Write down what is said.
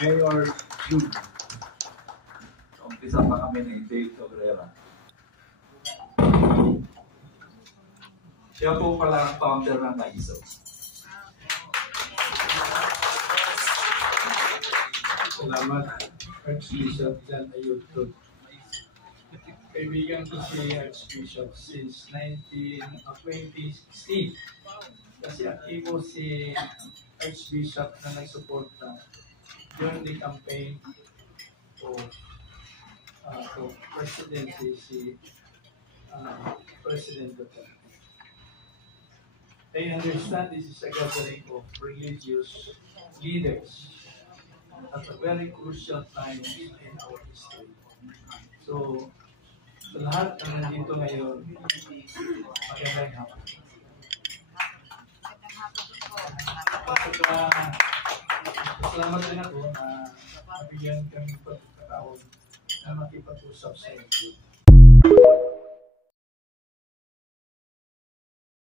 Mayor June. Umpisa pa kami ni Dave Cabrera. Siya po pala ang founder ng Kaiso. Salamat, Archbishop John Ayutthod. Kaibigan ko si Archbishop since 2016. Kasi aktibo si Archbishop na nagsuporta during the campaign for presidency si President Duterte. I understand this is a gathering of religious leaders at a very crucial time in our history. So, sa lahat na nandito ngayon, magandang hapon. Salamat din ako na nabigyan kami pagkakataon na makipag-usap sa inyo.